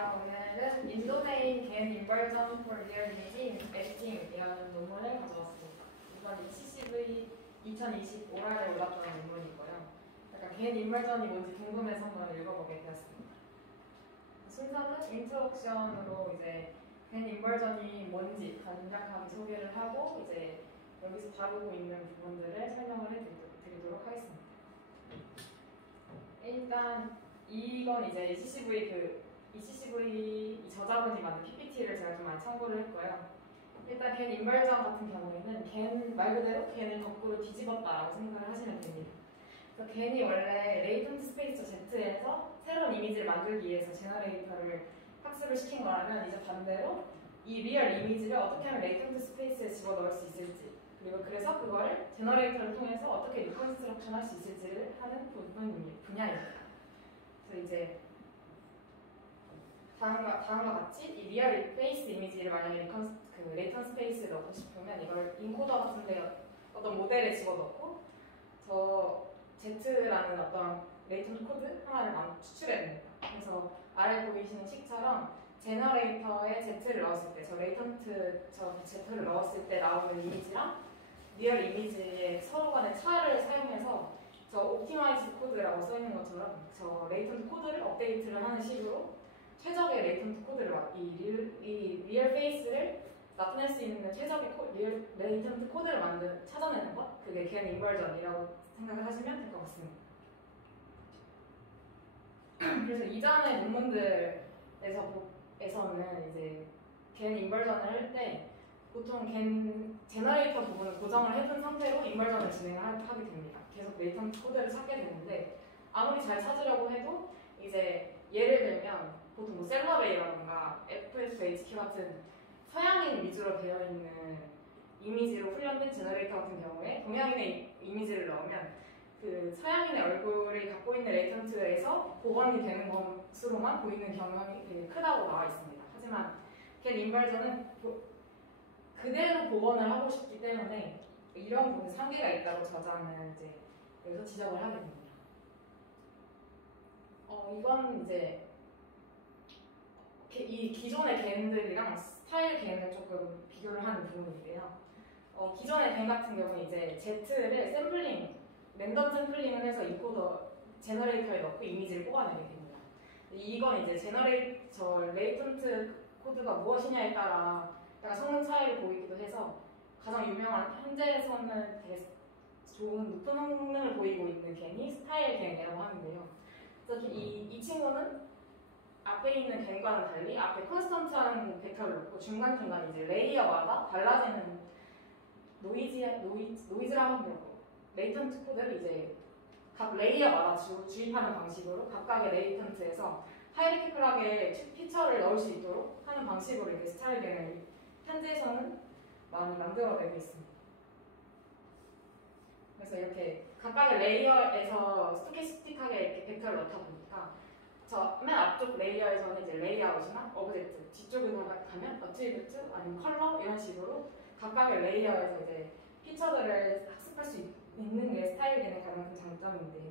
안녕하세요. 오늘은 인도메인 겐 인버전 for real image editing이라는 논문을 가져왔습니다. 이번 ECCV 2025년에 올랐던 논문이고요. 약간 겐 인버전이 뭔지 궁금해서 한번 읽어보게 되었습니다. 순서는 인트로덕션으로 이제 겐 인버전이 뭔지 간략하게 소개를 하고 이제 여기서 다루고 있는 부분들을 설명을 해드리도록 하겠습니다. 일단 이건 이제 ECCV 저자분이 만든 PPT를 제가 좀 많이 참고를 했고요. 일단 겐 인버전 같은 경우에는 겐 말 그대로 겐을 거꾸로 뒤집었다라고 생각을 하시면 됩니다. 그래서 겐이 원래 레이턴트 스페이스 Z에서 새로운 이미지를 만들기 위해서 제너레이터를 학습을 시킨 거라면 이제 반대로 이 리얼 이미지를 어떻게 하면 레이턴트 스페이스에 집어넣을 수 있을지 그리고 그래서 그거를 제너레이터를 통해서 어떻게 리컨스트럭션 할 수 있을지를 하는 분야입니다. 그래서 이제 다음과 같이 이 리얼 페이스 이미지를 만약에 레이턴 스페이스에 넣고 싶으면 이걸 인코더 같은데 어떤 모델에 집어넣고 저 Z라는 어떤 레이턴트 코드 하나를 추출해냅니다. 그래서 아래 보이시는 식처럼 제너레이터에 Z를 넣었을 때, 저 Z를 넣었을 때 나오는 이미지랑 리얼 이미지의 서로 간의 차를 사용해서 저 옵티마이즈 코드라고 써있는 것처럼 저 레이턴트 코드를 업데이트를 하는 식으로 최적의 레이턴트 코드를 이 리얼 페이스를 나타낼 수 있는 최적의 레이턴트 코드를 찾아내는 것, 그게 겐 인버전이라고 생각을 하시면 될 것 같습니다. 그래서 이전의 논문들에서는 이제 겐 인버전을 할 때 보통 제너레이터 부분을 고정을 해둔 상태로 인버전을 진행을 하게 됩니다. 계속 레이턴트 코드를 찾게 되는데 아무리 잘 찾으려고 해도 이제 예를 들면 보통 뭐 셀러베이라던가 FSHQ 같은 서양인 위주로 되어 있는 이미지로 훈련된 제너레이터 같은 경우에 동양인의 이미지를 넣으면 그 서양인의 얼굴이 갖고 있는 레이턴트에서 복원이 되는 것으로만 보이는 경향이 되게 크다고 나와 있습니다. 하지만 겐 인버전은 그대로 복원을 하고 싶기 때문에 이런 부분에 한계가 있다고 저자는 이제 여기서 지적을 하게 됩니다. 이건 이제 이 기존의 겐들이랑 스타일 겐을 조금 비교를 하는 부분인데요. 기존의 겐 같은 경우는 이제 Z를 랜덤 샘플링을 해서 인코더 제너레이터에 넣고 이미지를 뽑아내게 됩니다. 이건 이제 레이턴트 코드가 무엇이냐에 따라 약간 성능 차이를 보이기도 해서 가장 유명한 현재에서는 되게 좋은 높은 성능을 보이고 있는 겐이 스타일 겐이라고 하는데요. 그래서 이 친구는 앞에 있는 겐과는 달리 앞에 컨스턴트라는 벡터를 놓고 중간중간 이제 레이어마다 달라지는 노이즈라고 하고 레이턴트 코드를 이제 각 레이어마다 주입하는 방식으로 각각의 레이턴트에서 하이리키컬하게 피처를 넣을 수 있도록 하는 방식으로 이렇게 스타일 겐을 현재에서는 많이 만들어내고 있습니다. 그래서 이렇게 각각의 레이어에서 스토캐스틱하게 이렇게 벡터를 넣다 보니까 저 맨 앞쪽 레이어에서는 이제 레이아웃이나 오브젝트, 뒤쪽으로 가면 어트리뷰트 아니면 컬러 이런 식으로 각각의 레이어에서 이제 피처들을 학습할 수 있는 게 스타일 겐의 가장 큰 장점인데요.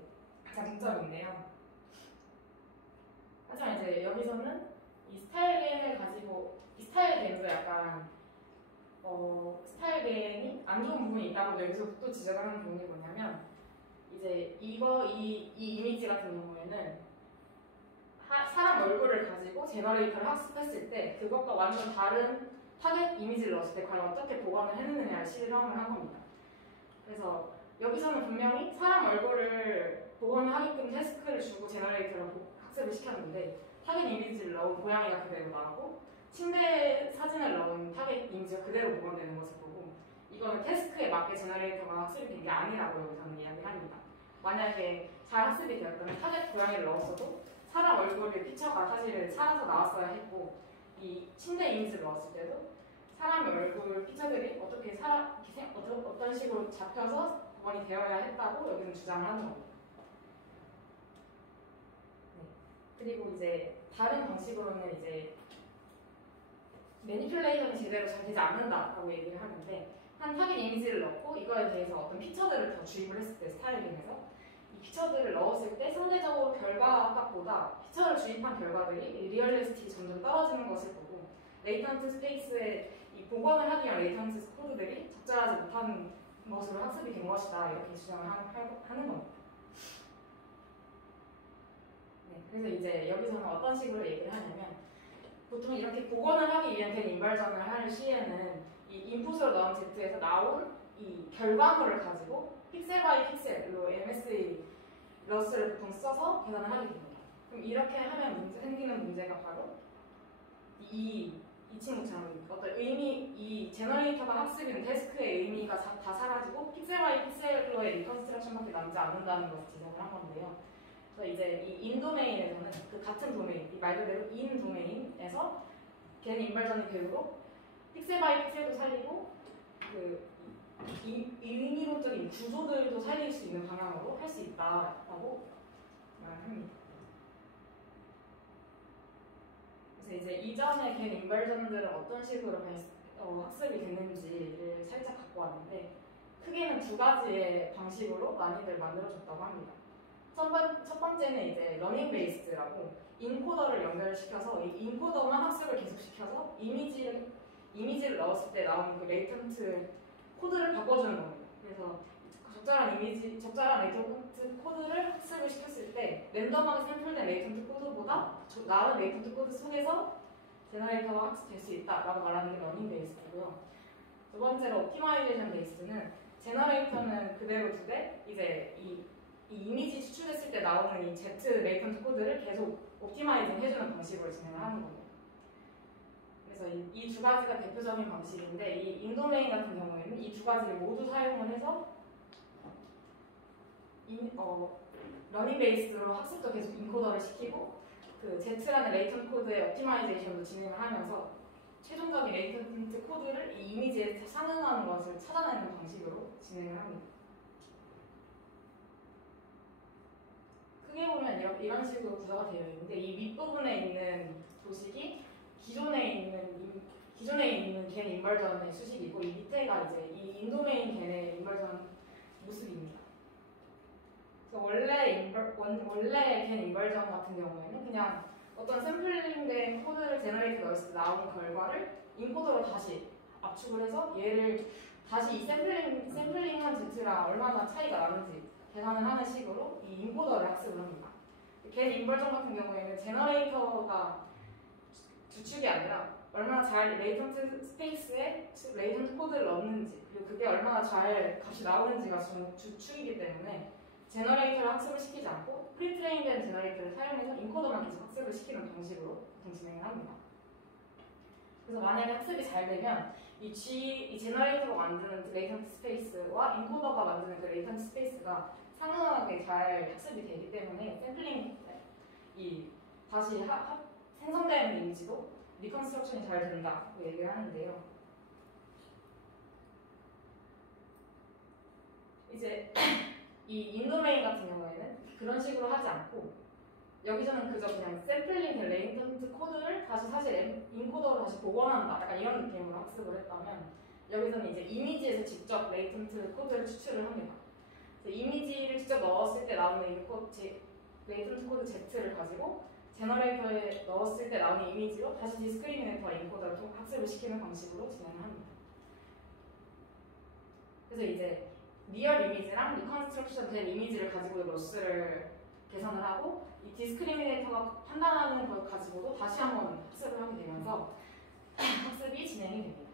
하지만 이제 여기서는 이 스타일 겐도 약간 스타일 겐이 안 좋은 부분이 있다고 여기서 또 지적을 하는 부분이 뭐냐면 이제 이 이미지 같은 경우에는 사람 얼굴을 가지고 제너레이터를 학습했을 때 그것과 완전 다른 타겟 이미지를 넣었을 때 과연 어떻게 보관을 해내느냐를 실험을 한 겁니다. 그래서 여기서는 분명히 사람 얼굴을 복원을 하게끔 태스크를 주고 제너레이터를 학습을 시켰는데 타겟 이미지를 넣은 고양이가 그대로 나오고 침대 사진을 넣은 타겟 이미지가 그대로 복원되는 것을 보고 이거는 태스크에 맞게 제너레이터가 학습이 된 게 아니라고 여기서는 이야기를 합니다. 만약에 잘 학습이 되었다면 타겟 고양이를 넣었어도 사람 얼굴의 피처가 사실 살아서 나왔어야 했고 이 침대 이미지를 넣었을 때도 사람의 얼굴 피처들이 어떤 식으로 잡혀서 복원이 되어야 했다고 여기는 주장을 하는 겁니다. 네. 그리고 이제 다른 방식으로는 이제 매니플레이션이 제대로 잘 되지 않는다라고 얘기를 하는데 한 타겟 이미지를 넣고 이거에 대해서 어떤 피처들을 더 주입을 했을 때 스타일링에서 이 피처들을 넣었을 때 상대적으로 결과값보다 피처를 주입한 결과들이 리얼리스틱이 점점 떨어지는 것을 보고 레이턴트 스페이스에 이 복원을 하기 위한 레이턴트 코드들이 적절하지 못한 것으로 학습이 된 것이다 이렇게 주장을 하는 겁니다. 네, 그래서 이제 여기서는 어떤 식으로 얘기를 하냐면 보통 이렇게 복원을 하기 위한 된 인버전을 할 시에는 이 인풋으로 넣은 Z에서 나온 이 결과물을 가지고 픽셀 바이 픽셀로 MSE 러스를 보통 써서 계산을 하게 됩니다. 그럼 이렇게 하면 생기는 문제가 바로 이 친구처럼 어떤 의미, 이 제너레이터가 학습인 태스크의 의미가 다 사라지고 픽셀 바이 픽셀로의 리컨스트럭션밖에 남지 않는다는 것을 지적을 한 건데요. 그래서 이제 이 인 도메인에서는 그 같은 도메인, 이 말 그대로 인 도메인에서 걔는 인벌전이 되도록 픽셀 바이 픽셀도 살리고 그 의미론적인 구조들도 살릴 수 있는 방향으로 할 수 있다라고 말합니다. 그래서 이제 이전에 겐 인벌전들은 어떤 식으로 학습이 됐는지를 살짝 갖고 왔는데 크게는 두 가지의 방식으로 많이들 만들어졌다고 합니다. 첫 번째는 이제 러닝 베이스라고 인코더를 연결시켜서 이 인코더만 학습을 계속시켜서 이미지를 넣었을 때 나오는 그 레이턴트 코드를 바꿔주는 겁니다. 그래서 적절한 레이턴트 코드를 학습을 시켰을 때 랜덤하게 샘플된 레이턴트 코드보다 나은 레이턴트 코드 속에서 제너레이터가 학습될 수 있다라고 말하는 게 러닝 베이스고요. 두 번째로 옵티마이제이션 베이스는 제너레이터는 그대로 두되 이제 이 이미지 추출했을 때 나오는 이 Z 레이턴트 코드를 계속 옵티마이징 해주는 방식으로 진행을 하는 겁니다. 그래서 이 두 가지가 대표적인 방식인데 이 인도메인 같은 경우에는 이 두 가지를 모두 사용을 해서 러닝 베이스로 학습도 계속 인코더를 시키고 그 Z라는 레이턴트 코드의 옵티마이제이션도 진행을 하면서 최종적인 레이턴트 코드를 이 이미지에 상응하는 것을 찾아내는 방식으로 진행을 합니다. 크게 보면 이런 식으로 구조가 되어 있는데 이 윗부분에 있는 도식이 기존에 있는 겐 인벌전의 수식이고 이 밑에가 이제 이 인도메인 겐의 인벌전 모습입니다. 그래서 원래 겐 인벌전 같은 경우에는 그냥 어떤 샘플링된 코드를 제너레이트 넣었을 때 나오는 결과를 인코더로 다시 압축을 해서 얘를 다시 이 샘플링한 Z랑 얼마나 차이가 나는지 계산을 하는 식으로 이 인코더를 학습을 합니다. 겐 인벌전 같은 경우에는 제너레이터가 주축이 아니라 얼마나 잘 레이턴트 스페이스에 레이턴트 코드를 넣는지 그리고 그게 얼마나 잘 값이 나오는지가 주축이기 때문에 제너레이터를 학습을 시키지 않고 프리트레인된 제너레이터를 사용해서 인코더만 계속 학습을 시키는 방식으로 보통 진행을 합니다. 그래서 만약에 학습이 잘 되면 이 제너레이터가 만드는 레이턴트 스페이스와 인코더가 만드는 그 레이턴트 스페이스가 상응하게 잘 학습이 되기 때문에 샘플링 이 다시 생성되는 이미지도 리컨스트럭션이 잘 된다고 얘기를 하는데요. 이제 이 인도메인 같은 경우에는 그런 식으로 하지 않고 여기서는 그저 그냥 샘플링 된 레이턴트 코드를 다시 사실 인코더로 다시 복원한다 약간 이런 느낌으로 학습을 했다면 여기서는 이제 이미지에서 직접 레이턴트 코드를 추출을 합니다. 이미지를 직접 넣었을 때 나오는 레이턴트 코드 Z를 가지고 제너레이터에 넣었을 때 나오는 이미지로 다시 디스크리미네이터 인코더를 학습을 시키는 방식으로 진행을 합니다. 그래서 이제 리얼 이미지랑 리컨스트럭션 된 이미지를 가지고 로스를 계산을 하고 이 디스크리미네이터가 판단하는 것 가지고도 다시 한번 학습을 하게 되면서 학습이 진행이 됩니다.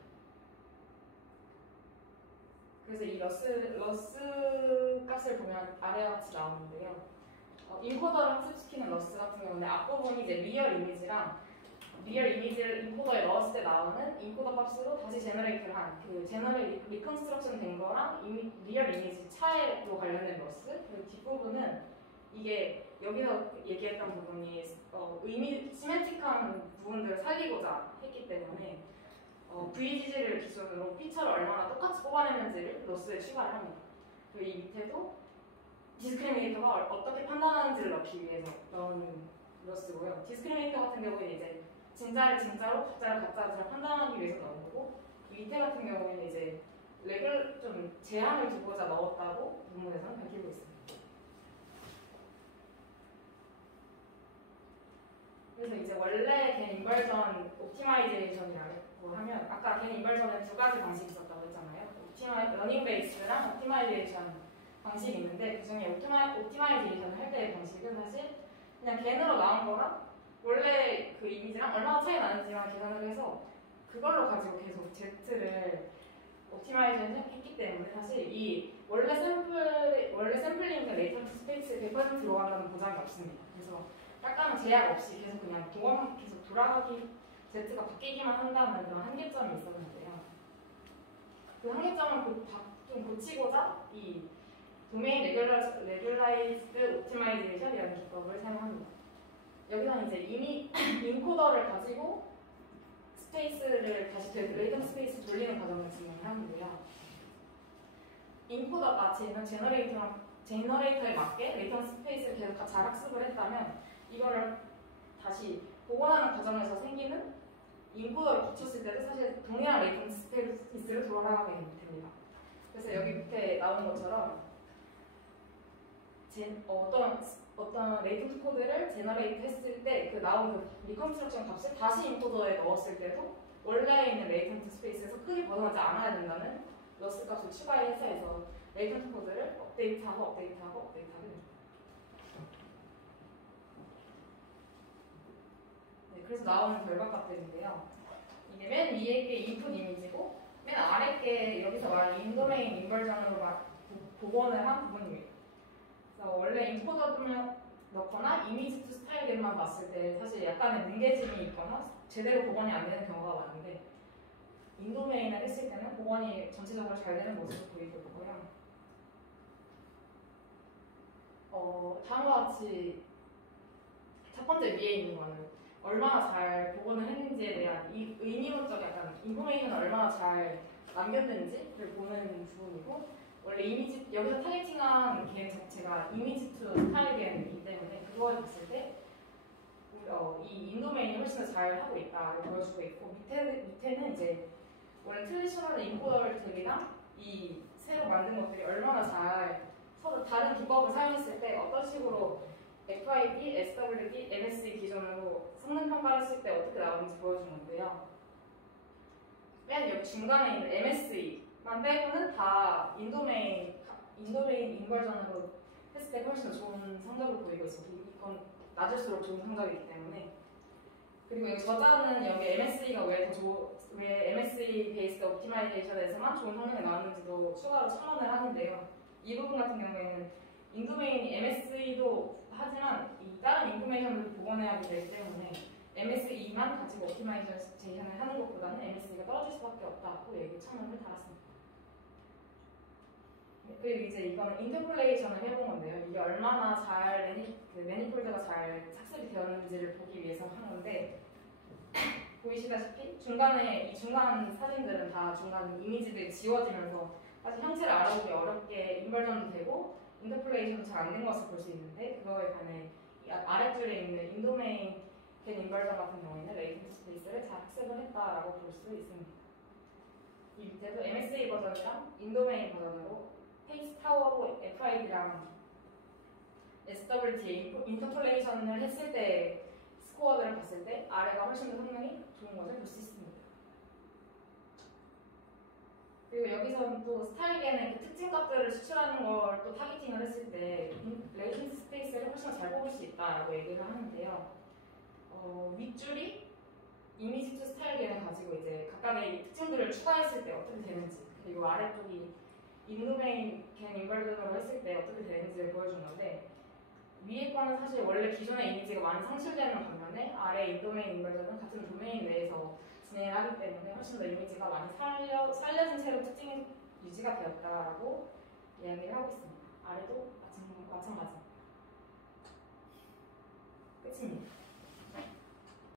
그래서 이 러스 값을 보면 아래와 같이 나오는데요. 인코더를 학습시키는 러스 같은 경우는 앞부분이 이제 리얼 이미지를 인코더에 넣었을 때 나오는 인코더 값으로 다시 제너레이트를 한 그 리컨스트럭션 된 거랑 리얼 이미지 차이로 관련된 러스. 그리고 뒷부분은 이게 여기서 얘기했던 부분이 시멘틱한 부분들을 살리고자 했기 때문에 VGG를 기준으로 피처를 얼마나 똑같이 뽑아내는지를 러스에 추가를 합니다. 그리고 이 밑에도 디스크리미네이터가 어떻게 판단하는지를 넣기 위해서 넣은 러스고요. 디스크리미네이터 같은 경우에 이제 진짜를 진짜로, 가짜를 가짜로 잘 판단하기 위해서 넣은 거고, 이 밑에 같은 경우에는 이제 렉을 좀 제한을 두고자 넣었다고 논문에서는 밝히고 있습니다. 그래서 이제 원래 겐 인버전 옵티마이제이션이라고 하면 아까 겐 인버전은 두 가지 방식이 있었다고 했잖아요. 러닝 베이스랑 옵티마이제이션 방식이 있는데 그중에 옵티마이제이션을 할 때의 방식은 사실 그냥 겐으로 나온 거랑 원래 그 이미지랑 얼마나 차이 나는지만 계산을 해서 그걸로 가지고 계속 Z를 옵티마이제이션 했기 때문에 사실 이 원래 샘플링 레이턴트 스페이스 100% 들어간다는 보장이 없습니다. 그래서 약간은 제약 없이 계속 그냥 계속 돌아가기 Z가 바뀌기만 한다는 그런 한계점이 있었는데요. 그 한계점을 좀 고치고자 이 도메인 레귤라이즈드 옵티마이제이션이라는 기법을 사용합니다. 여기서는 이제 이미 인코더를 가지고 스페이스를 다시 레이턴트 스페이스 돌리는 과정을 진행하는데요. 인코더가 제너레이터에 맞게 레이턴트 스페이스를 계속 잘 학습을 했다면 이거를 다시 복원하는 과정에서 생기는 인코더를 붙였을 때도 사실 동일한 레이턴트 스페이스를 돌아가게 됩니다. 그래서 여기 밑에 나온 것처럼 어떤 레이턴트 코드를 제너레이트 했을 때 그 나온 그 리컨스트럭션 값을 다시 인코더에 넣었을 때도 원래 있는 레이턴트 스페이스에서 크게 벗어나지 않아야 된다는 러스 값을 추가해서 해서 레이턴트 코드를 업데이트하게 됩니다. 네, 그래서 나오는 결과값들인데요. 이게 맨 위에 게 인풋 이미지고 맨 아래 게 여기서 말하는 인도메인 인버전으로 복원을 한 부분입니다. 그래서 원래 인코더를 넣거나 이미지 투 스타일만 봤을 때 사실 약간의 뭉개짐이 있거나 제대로 복원이 안 되는 경우가 많은데 인도메인을 했을 때는 복원이 전체적으로 잘 되는 모습을 보이고 있고요. 다음과 같이 첫 번째 위에 있는 거는 얼마나 잘 복원을 했는지에 대한 이 의미론적 약간 인포메이션을 얼마나 잘 남겼는지를 보는 부분이고 원래 이미지 여기서 타겟팅한 겐 자체가 이미지 투 스타일 겐이기 때문에 그걸 봤을 때 이 인도메인이 훨씬 더 잘 하고 있다를 보여주고 있고 밑에는 이제 원래 트레디셔널 인코더들이랑 이 새로 만든 것들이 얼마나 잘 서로 다른 기법을 사용했을 때 어떤 식으로 FID, SWD, MSE 기준으로 성능 평가를 했을 때 어떻게 나오는지 보여준 건데요. 맨 여기 중간에 있는 MSE만 빼고는 다 인도메인 인버전으로 했을 때 훨씬 더 좋은 성적을 보이고 있습니다. 이건 낮을수록 좋은 성적이기 때문에. 그리고 여기 저자는 여기 MSE가 왜 MSE 베이스드 옵티마이제이션에서만 좋은 성능이 나왔는지도 추가로 첨언을 하는데요. 이 부분 같은 경우에는 인도메인이 MSE도 하지만 이 다른 인포메이션을 복원해야 되기 때문에 MSE만 가지고 옵티마이제이션을 하는 것보다는 MSE가 떨어질 수밖에 없다고 여기 첨언을 달았습니다. 그리고 이제 이거는 인터폴레이션을 해본 건데요. 이게 얼마나 잘 매니폴드가 잘 착습이 되었는지를 보기 위해서 한 건데 보이시다시피 중간에 이 중간 사진들은 다 중간 이미지들이 지워지면서 사실 형체를 알아보기 어렵게 인버전도 되고 인터폴레이션도 잘 안 된 것을 볼 수 있는데 그거에 반해 이 아랫줄에 있는 인도메인 겐 인버전 같은 경우에는 레이턴트 스페이스를 잘 학습을 했다라고 볼 수 있습니다. 이 밑에도 MSA 버전이랑 인도메인 버전으로 페이스 타워로 FID랑 SWD 인터폴레이션을 했을 때 스코어들을 봤을 때 아래가 훨씬 더 성능이 좋은 것을 볼 수 있습니다. 그리고 여기서는 또 스타일겐의 그 특징 값들을 수출하는 걸 또 타겟팅을 했을 때 레이턴트 스페이스를 훨씬 더 잘 뽑을 수 있다라고 얘기를 하는데요. 윗줄이 이미지 투 스타일겐을 가지고 이제 각각의 특징들을 추가했을 때 어떻게 되는지 그리고 아래쪽이 인도메인 겐 인버전으로 했을 때 어떻게 되는지를 보여준 건데 위에 거는 사실 원래 기존의 이미지가 많이 상실되는 반면에 아래 인도메인 인버전은 같은 도메인 내에서 진행을 하기 때문에 훨씬 더 이미지가 많이 살려진 채로 특징이 유지가 되었다라고 이야기를 하고 있습니다. 아래도 마찬가지. 끝입니다.